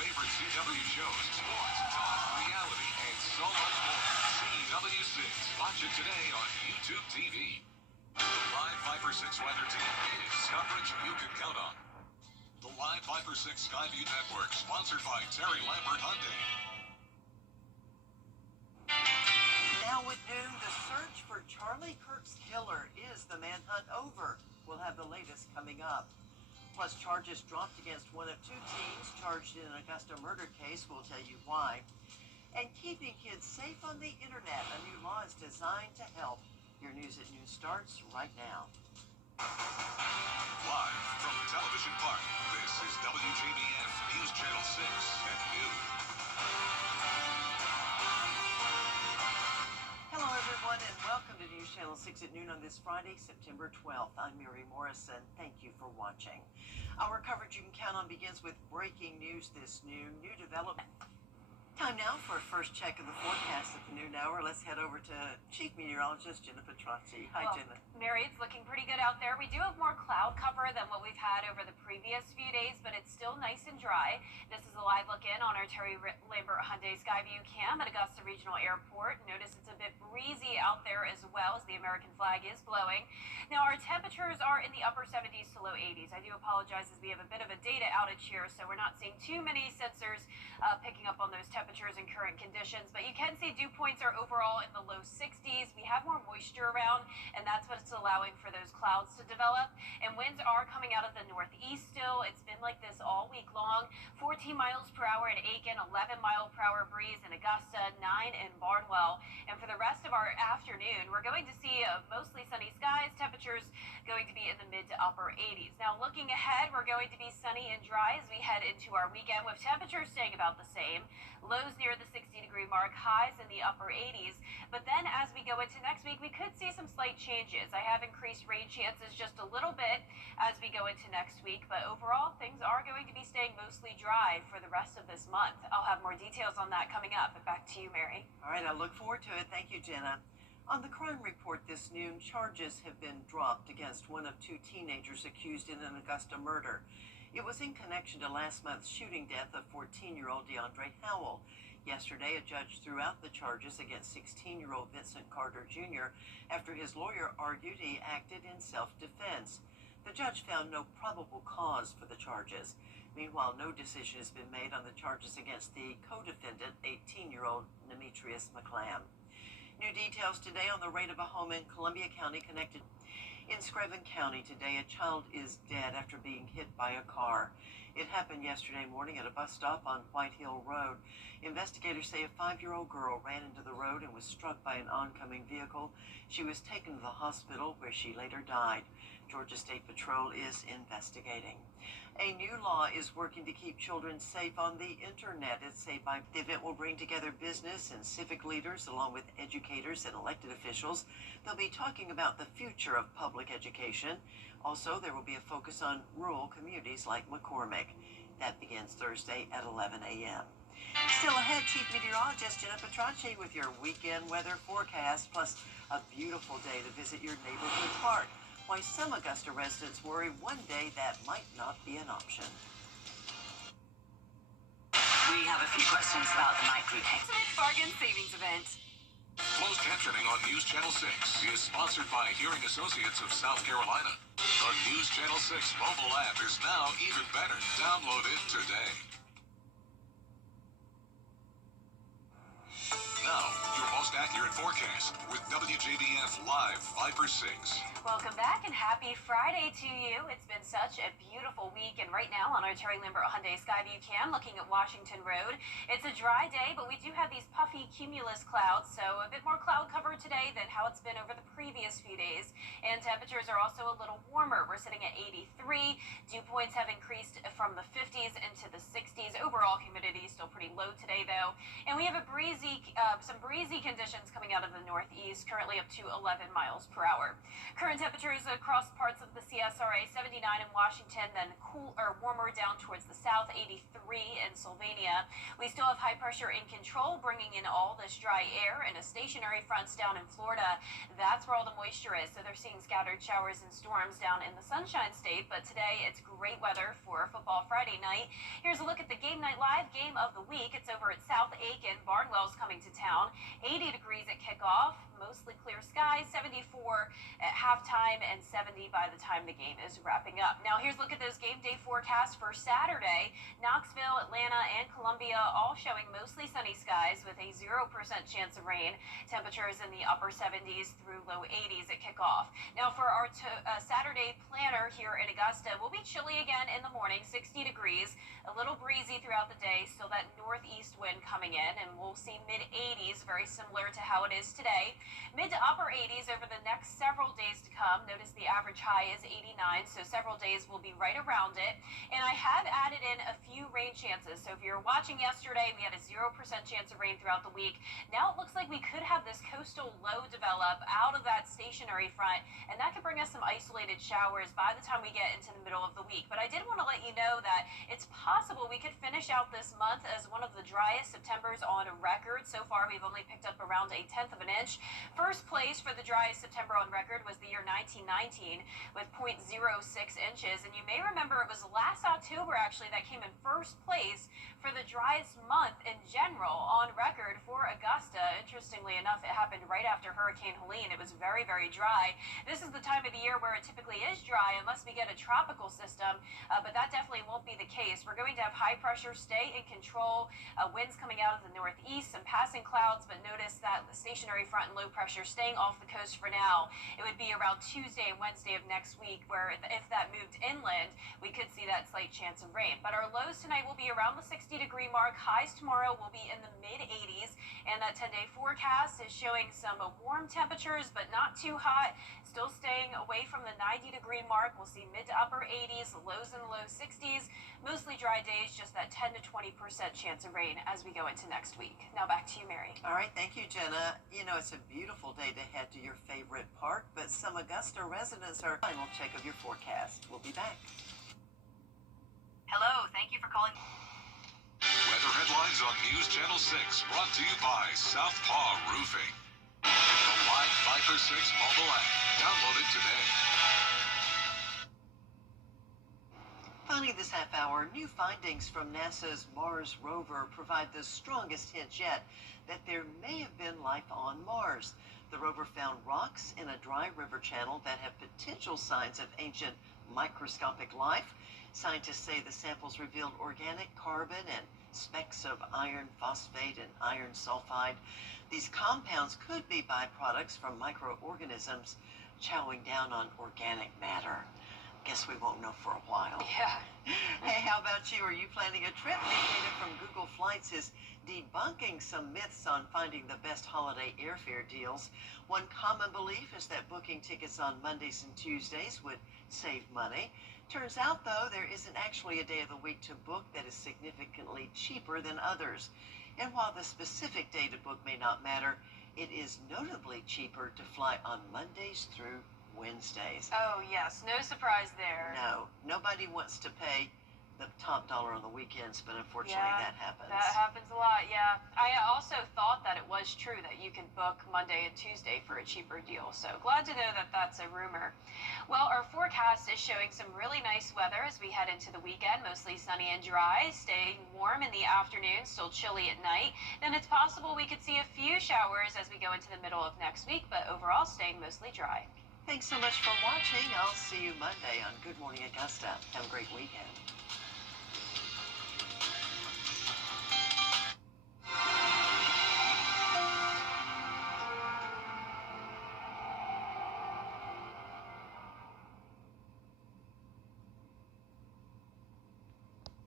favorite CW shows, sports, talk, reality, and so much more. CW6. Watch it today on YouTube TV. The Live 5 for 6 weather team is coverage you can count on. The Live 5 for 6 Skyview Network, sponsored by Terry Lambert Hyundai. Now at noon, the search for Charlie Kirk's killer. Is the manhunt over? We'll have the latest coming up. Plus, charges dropped against one of two teens charged in an Augusta murder case. We'll tell you why. And keeping kids safe on the internet. A new law is designed to help. Your News at Noon starts right now. Live from Television Park, this is WJBF News Channel 6 at noon. Hello, everyone, and welcome to News Channel 6 at noon on this Friday, September 12th. I'm Mary Morrison. Thank you for watching. Our coverage you can count on begins with breaking news this noon. New development. Time now for a first check of the forecast at the noon hour. Let's head over to Chief Meteorologist Jenna Petracci. Hi, Jenna. Mary, it's looking pretty good out there. We do have more cloud cover than what we've had over the previous few days, but it's still nice and dry. This is a live look in on our Terry Lambert Hyundai Skyview cam at Augusta Regional Airport. Notice it's a bit breezy out there as well as the American flag is blowing. Now, our temperatures are in the upper 70s to low 80s. I do apologize as we have a bit of a data outage here, so we're not seeing too many sensors picking up on those temperatures and current conditions, but you can see dew points are overall in the low 60s. We have more moisture around, and that's what's allowing for those clouds to develop. And winds are coming out of the northeast still. It's been like this all week long. 14 miles per hour in Aiken, 11 mile per hour breeze in Augusta, 9 in Barnwell. And for the rest of our afternoon, we're going to see mostly sunny skies. Temperatures going to be in the mid to upper 80s. Now, looking ahead, we're going to be sunny and dry as we head into our weekend, with temperatures staying about the same. Lows near the 60-degree mark, highs in the upper 80s. But then as we go into next week, we could see some slight changes. I have increased rain chances just a little bit as we go into next week, but overall, things are going to be staying mostly dry for the rest of this month. I'll have more details on that coming up, but back to you, Mary. All right, I look forward to it. Thank you, Jenna. On the crime report this noon, charges have been dropped against one of two teenagers accused in an Augusta murder. It was in connection to last month's shooting death of 14-year-old DeAndre Howell. Yesterday, a judge threw out the charges against 16-year-old Vincent Carter Jr. after his lawyer argued he acted in self-defense. The judge found no probable cause for the charges. Meanwhile, no decision has been made on the charges against the co-defendant, 18-year-old Demetrius McClam. New details today on the raid of a home in Columbia County connected. In Screven County today, a child is dead after being hit by a car. It happened yesterday morning at a bus stop on White Hill Road. Investigators say a 5-year-old girl ran into the road and was struck by an oncoming vehicle. She was taken to the hospital where she later died. Georgia State Patrol is investigating. A new law is working to keep children safe on the internet. It's safe by the event will bring together business and civic leaders along with educators and elected officials. They'll be talking about the future of public education. Also, there will be a focus on rural communities like McCormick. That begins Thursday at 11 a.m. Still ahead, Chief Meteorologist Jenna Petracci with your weekend weather forecast, plus a beautiful day to visit your neighborhood park. Why some Augusta residents worry one day that might not be an option. We have a few questions about the night routine. Bargain savings event. Closed captioning on News Channel 6 is sponsored by Hearing Associates of South Carolina. The News Channel 6 mobile app is now even better. Download it today. Now, your most accurate forecast with WJBF Live 5 for 6. Welcome back and happy Friday to you. It's been such a beautiful week, and right now on our Terry Lambert Hyundai Skyview cam looking at Washington Road, it's a dry day, but we do have these puffy cumulus clouds, so a bit more cloud cover today than how it's been over the previous few days, and temperatures are also a little warmer. We're sitting at 83. Dew points have increased from the 50s into the 60s. Overall humidity is still pretty low today, though, and we have some breezy conditions coming out of the northeast, currently up to 11 miles per hour. Current temperatures across parts of the CSRA, 79 in Washington, then warmer down towards the south, 83 in Sylvania. We still have high pressure in control, bringing in all this dry air, and a stationary fronts down in Florida. That's where all the moisture is, so they're seeing scattered showers and storms down in the Sunshine State, but today it's great weather for Football Friday night. Here's a look at the game. Game Night Live game of the week. It's over at South Aiken. Barnwell's coming to town. 80 degrees at kickoff. Mostly clear skies, 74 at halftime and 70 by the time the game is wrapping up. Now here's a look at those game day forecasts for Saturday. Knoxville, Atlanta, and Columbia all showing mostly sunny skies with a 0% chance of rain. Temperatures in the upper 70s through low 80s at kickoff. Now for our Saturday planner here in Augusta, we'll be chilly again in the morning, 60 degrees, a little breezy throughout the day, still that northeast wind coming in, and we'll see mid 80s, very similar to how it is today. Mid to upper 80s over the next several days to come. Notice the average high is 89, so several days will be right around it. And I have added in a few rain chances. So if you're watching yesterday, we had a 0% chance of rain throughout the week. Now it looks like we could have this coastal low develop out of that stationary front, and that could bring us some isolated showers by the time we get into the middle of the week. But I did want to let you know that it's possible we could finish out this month as one of the driest Septembers on record. So far, we've only picked up around a tenth of an inch. First place for the driest September on record was the year 1919 with 0.06 inches. And you may remember it was last October actually that came in first place for the driest month in general on record for Augusta. Interestingly enough, it happened right after Hurricane Helene. It was very, very dry. This is the time of the year where it typically is dry unless we get a tropical system, but that definitely won't be the case. We're going to have high pressure stay in control, winds coming out of the northeast, some passing clouds, but notice that the stationary front and low pressure staying off the coast for now. It would be around Tuesday and Wednesday of next week where if that moved inland, we could see that slight chance of rain. But our lows tonight will be around the 60-degree mark. Highs tomorrow will be in the mid 80s, and that 10-day forecast is showing some warm temperatures, but not too hot. Still staying away from the 90-degree mark. We'll see mid to upper 80s, lows in the low 60s. Mostly dry days, just that 10 to 20% chance of rain as we go into next week. Now back to you, Mary. All right, thank you, Jenna. You know, it's a beautiful day to head to your favorite park, but some Augusta residents are... Final check of your forecast. We'll be back. Hello, thank you for calling. Weather headlines on News Channel 6, brought to you by Southpaw Roofing. The Live 5 for 6 mobile app. Download it today. Finally, this half hour, new findings from NASA's Mars rover provide the strongest hint yet that there may have been life on Mars. The rover found rocks in a dry river channel that have potential signs of ancient microscopic life. Scientists say the samples revealed organic carbon and specks of iron phosphate and iron sulfide. These compounds could be byproducts from microorganisms chowing down on organic matter. Guess we won't know for a while. Yeah. Hey, how about you? Are you planning a trip? New data from Google Flights is debunking some myths on finding the best holiday airfare deals. One common belief is that booking tickets on Mondays and Tuesdays would save money. Turns out, though, there isn't actually a day of the week to book that is significantly cheaper than others. And while the specific day to book may not matter, it is notably cheaper to fly on Mondays through Wednesdays. Oh, yes. No surprise there. No, nobody wants to pay the top dollar on the weekends, but unfortunately that happens. That happens a lot, yeah. I also thought that it was true that you can book Monday and Tuesday for a cheaper deal, so glad to know that that's a rumor. Well, our forecast is showing some really nice weather as we head into the weekend, mostly sunny and dry, staying warm in the afternoon, still chilly at night. Then it's possible we could see a few showers as we go into the middle of next week, but overall staying mostly dry. Thanks so much for watching. I'll see you Monday on Good Morning Augusta. Have a great weekend.